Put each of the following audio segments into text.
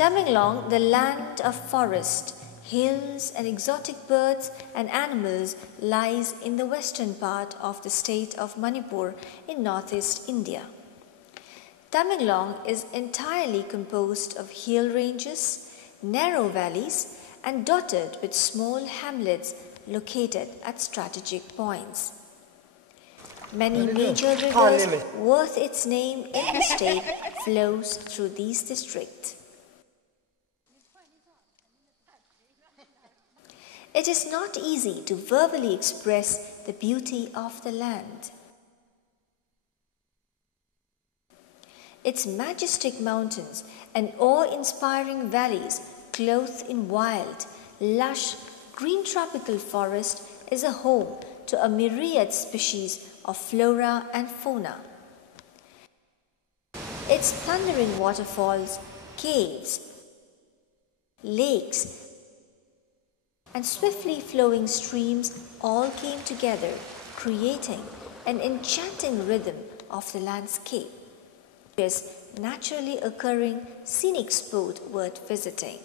Tamenglong, the land of forest, hills and exotic birds and animals, lies in the western part of the state of Manipur in northeast India. Tamenglong is entirely composed of hill ranges, narrow valleys, and dotted with small hamlets located at strategic points. Many major rivers worth its name in the state flows through these districts. It is not easy to verbally express the beauty of the land. Its majestic mountains and awe-inspiring valleys clothed in wild, lush, green tropical forest is a home to a myriad species of flora and fauna. Its thundering waterfalls, caves, lakes, and swiftly flowing streams all came together, creating an enchanting rhythm of the landscape. It is naturally occurring scenic spot worth visiting.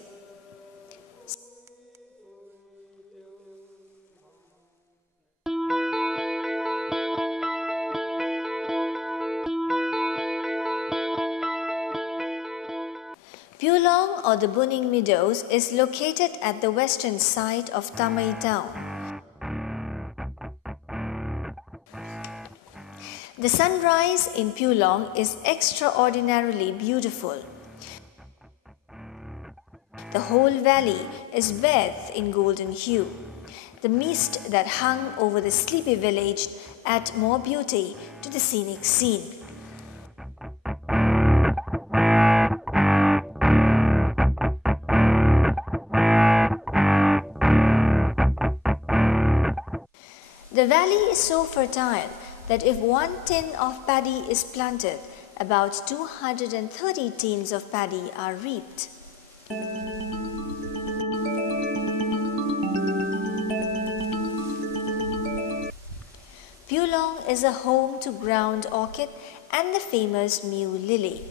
Buning or the Buning meadows is located at the western side of Tamai town. The sunrise in Buning is extraordinarily beautiful. The whole valley is bathed in golden hue. The mist that hung over the sleepy village added more beauty to the scenic scene. The valley is so fertile that if 1 tin of paddy is planted, about 230 tins of paddy are reaped. Buning is a home to ground orchid and the famous Mew lily.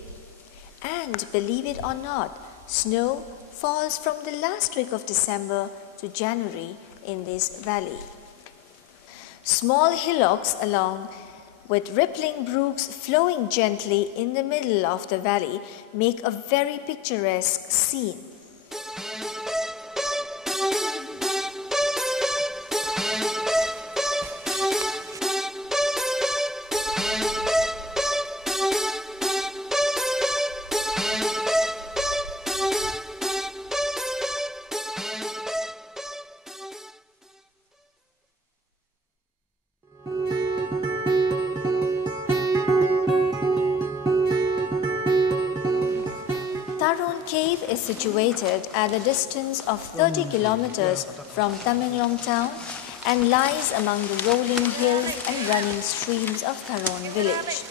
And believe it or not, snow falls from the last week of December to January in this valley. Small hillocks along with rippling brooks flowing gently in the middle of the valley make a very picturesque scene. Tharon cave is situated at a distance of 30 kilometers from Tamenglong town and lies among the rolling hills and running streams of Tharon village.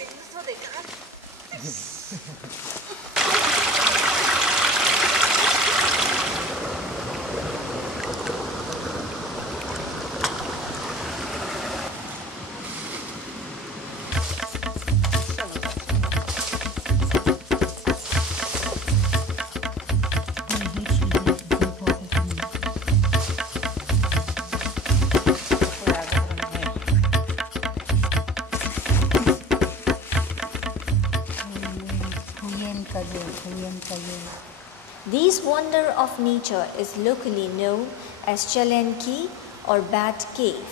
This wonder of nature is locally known as Chalenki or Bat Cave.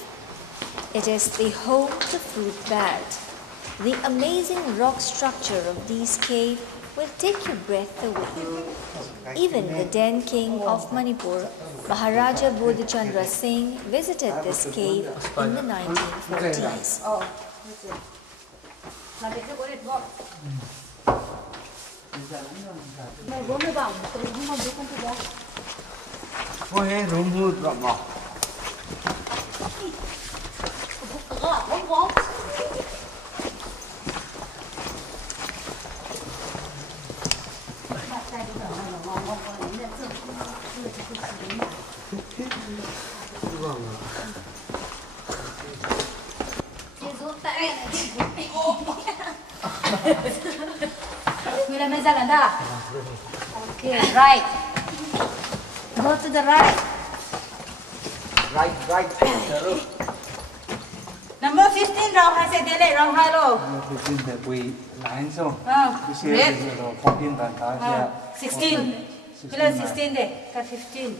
It is the home to fruit bat. The amazing rock structure of this cave will take your breath away. Even the then king of Manipur, Maharaja Bodhichandra Singh, visited this cave in the 1940s. Okay, right. Go to the right. Right. Number 15 rau hai se dele rau hai lo. 15 that we line so. We see Red. 14 that 16. Below 16 de. Ka 15.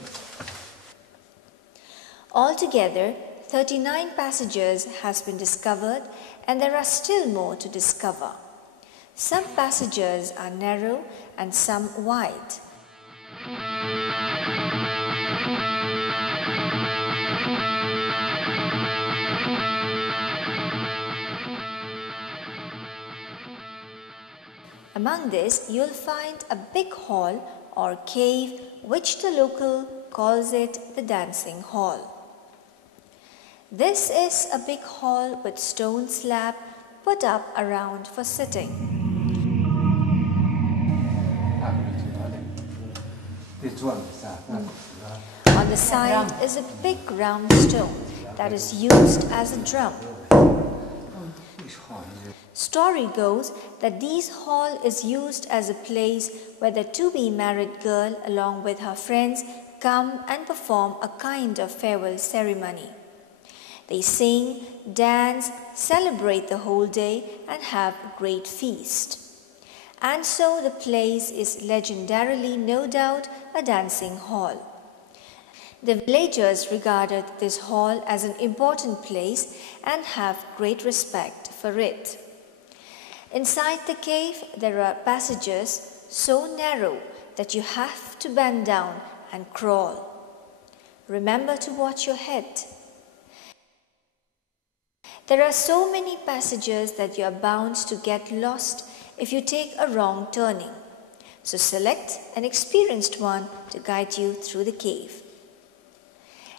Altogether, 39 passages has been discovered and there are still more to discover. Some passages are narrow and some wide. Among this, you'll find a big hall or cave which the local calls it the dancing hall. This is a big hall with stone slab put up around for sitting. On the side is a big round stone that is used as a drum. Story goes that this hall is used as a place where the to-be-married girl along with her friends come and perform a kind of farewell ceremony. They sing, dance, celebrate the whole day and have a great feast. And so the place is legendarily, no doubt, a dancing hall. The villagers regarded this hall as an important place and have great respect for it. Inside the cave, there are passages so narrow that you have to bend down and crawl. Remember to watch your head. There are so many passages that you are bound to get lost if you take a wrong turning. So select an experienced one to guide you through the cave.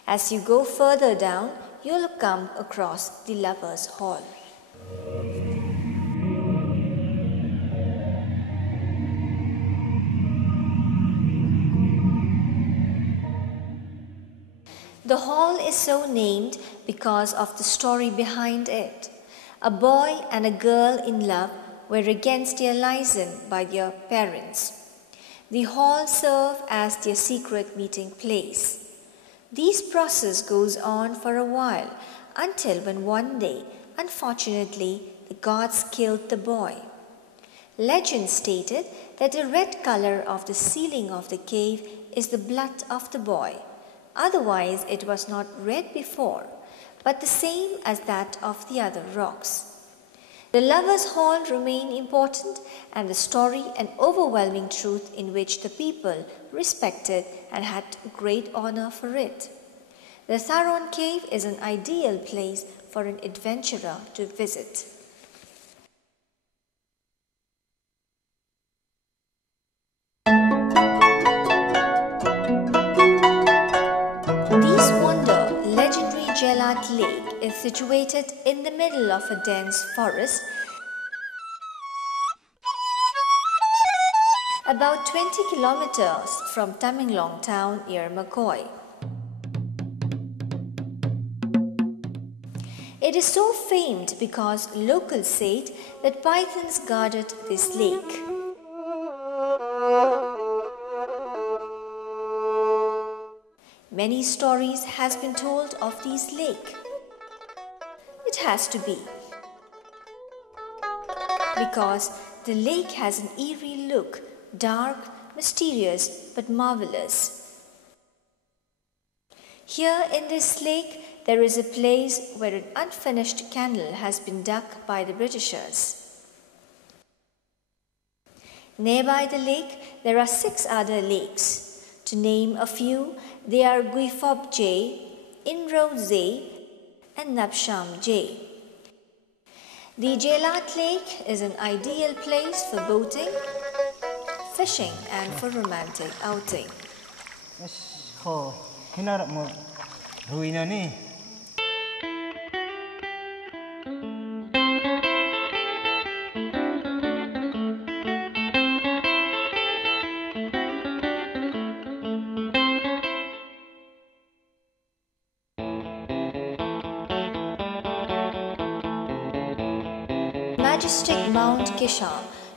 As you go further down, you'll come across the Lovers' Hall. The hall is so named because of the story behind it. A boy and a girl in love were against their license by their parents. The hall served as their secret meeting place. This process goes on for a while until when one day, unfortunately, the gods killed the boy. Legend stated that the red color of the ceiling of the cave is the blood of the boy. Otherwise, it was not red before, but the same as that of the other rocks. The Lovers' Hall remained important, and the story an overwhelming truth in which the people respected and had great honor for it. The Tharon cave is an ideal place for an adventurer to visit. Zeilad Lake is situated in the middle of a dense forest, about 20 kilometers from Tamenglong town near McCoy. It is so famed because locals said that pythons guarded this lake. Many stories has been told of this lake. It has to be, because the lake has an eerie look, dark, mysterious, but marvelous. Here in this lake, there is a place where an unfinished canal has been dug by the Britishers. Nearby the lake, there are 6 other lakes. To name a few, they are Guifob J, Inro Z, and Nabsham J. The Zeilad Lake is an ideal place for boating, fishing, and for romantic outing. Majestic Mount Kisha,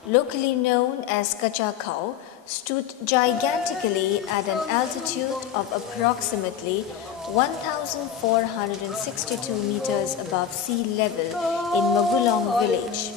locally known as Kacha Khou, stood gigantically at an altitude of approximately 1,462 meters above sea level in Magulong village.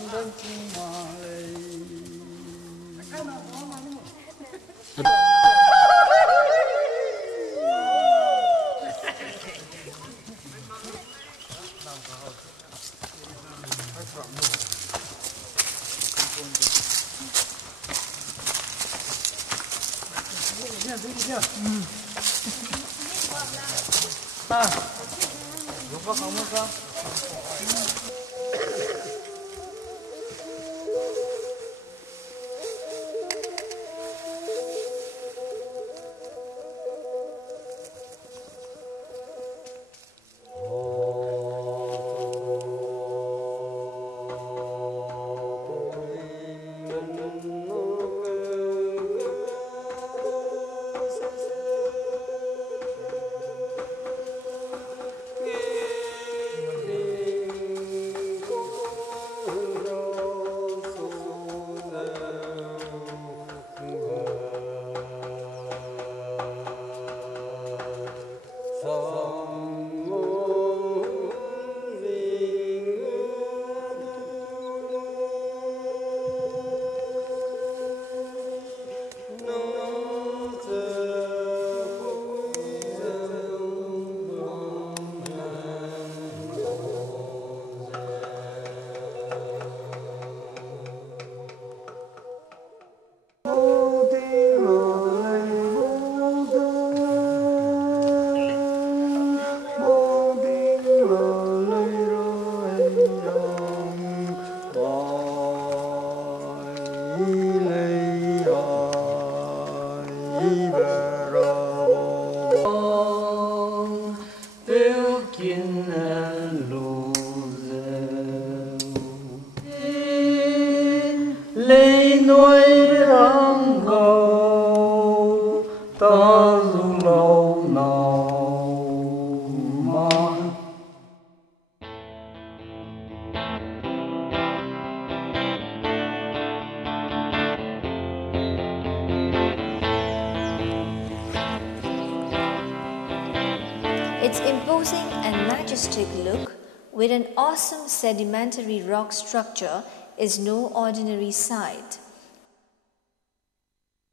Its imposing and majestic look, with an awesome sedimentary rock structure, is no ordinary sight.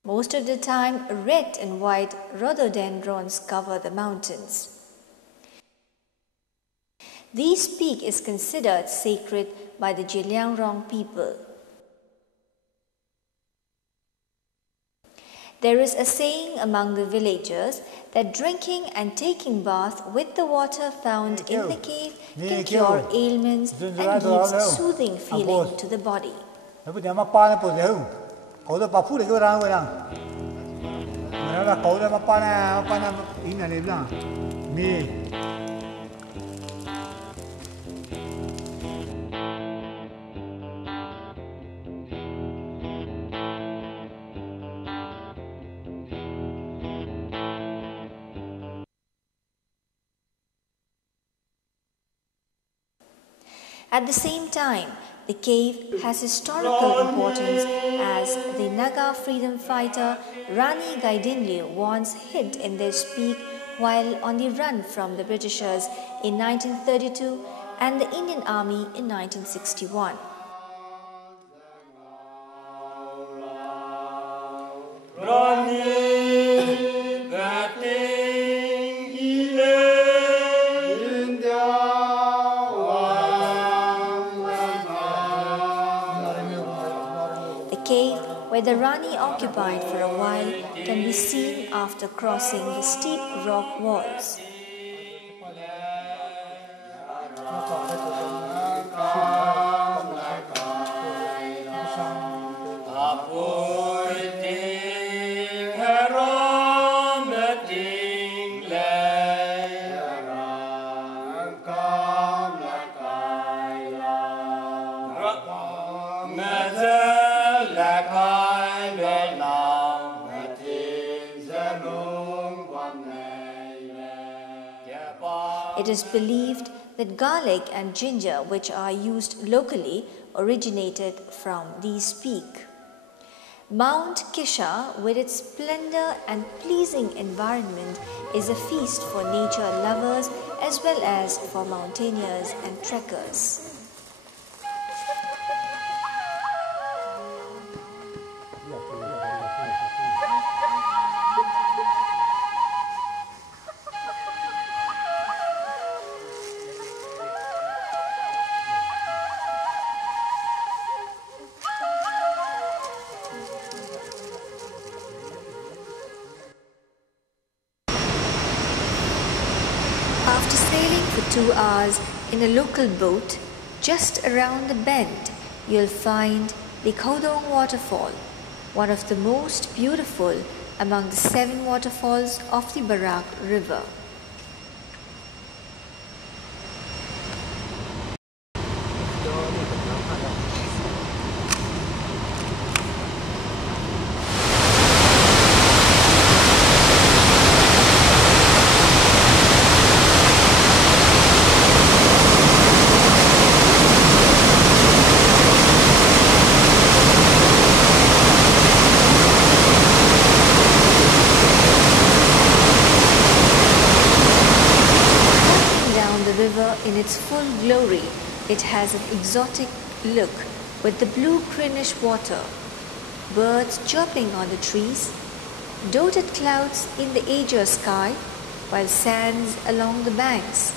Most of the time, red and white rhododendrons cover the mountains. This peak is considered sacred by the Zeliangrong people. There is a saying among the villagers that drinking and taking bath with the water found in the cave can cure ailments and gives soothing feeling to the body. At the same time, the cave has historical importance as the Naga freedom fighter Rani Gaidinliu once hid in this peak while on the run from the Britishers in 1932 and the Indian Army in 1961. Where the Rani occupied for a while can be seen after crossing the steep rock walls. It is believed that garlic and ginger, which are used locally, originated from this peak. Mount Kisha, with its splendor and pleasing environment, is a feast for nature lovers as well as for mountaineers and trekkers. After sailing for 2 hours in a local boat, just around the bend, you'll find the Khoudong waterfall, one of the most beautiful among the 7 waterfalls of the Barak river. In its full glory, it has an exotic look with the blue greenish water, birds chirping on the trees, dotted clouds in the azure sky, while sands along the banks.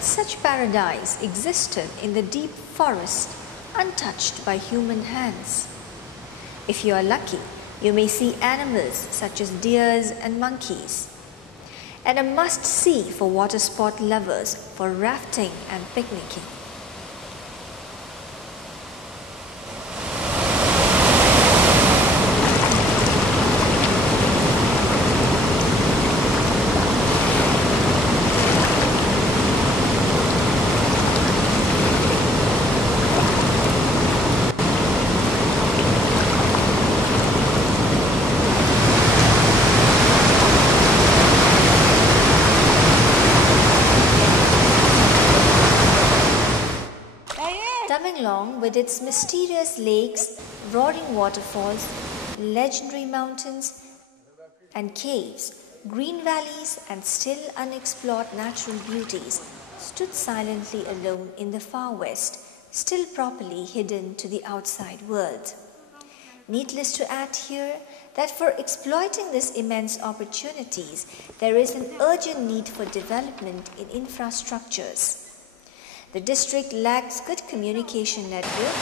Such paradise existed in the deep forest, untouched by human hands. If you are lucky, you may see animals such as deers and monkeys, and a must-see for water sport lovers for rafting and picnicking. Tamenglong, with its mysterious lakes, roaring waterfalls, legendary mountains and caves, green valleys and still unexplored natural beauties, stood silently alone in the far west, still properly hidden to the outside world. Needless to add here that for exploiting these immense opportunities, there is an urgent need for development in infrastructures. The district lacks good communication network,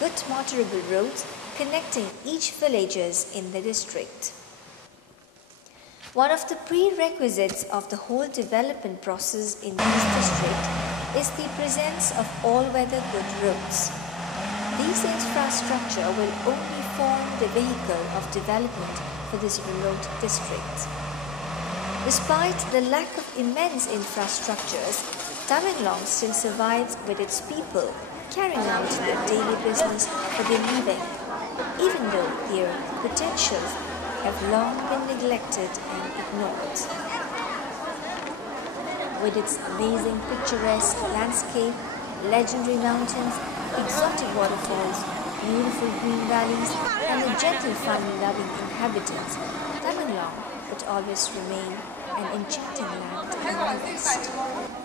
good motorable roads connecting each villages in the district. One of the prerequisites of the whole development process in this district is the presence of all-weather good roads. These infrastructure will only form the vehicle of development for this remote district. Despite the lack of immense infrastructures, Tamenglong still survives with its people carrying out their daily business for their living. even though their potentials have long been neglected and ignored. With its amazing picturesque landscape, legendary mountains, exotic waterfalls, beautiful green valleys, and the gentle fun-loving inhabitants, Tamenglong would always remain an enchanting land in the West.